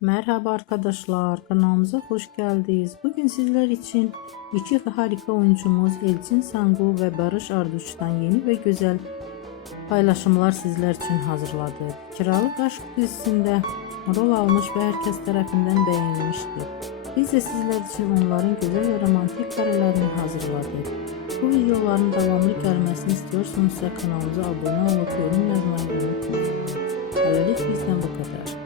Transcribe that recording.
Merhaba arkadaşlar, kanalımıza hoş geldiniz. Bugün sizler için iki harika oyuncumuz Elçin Sangu ve Barış Arduç'tan yeni ve güzel paylaşımlar sizler için hazırladık. Kiralık Aşk dizisinde rol almış ve herkes tarafından beğenilmişti. Biz de sizler için onların güzel ve romantik karelerini hazırladık. Bu videoların devamlı gelmesini istiyorsanız kanalımıza abone olup yorum yazmayı unutmayın. Böylelikle bizden bu kadar.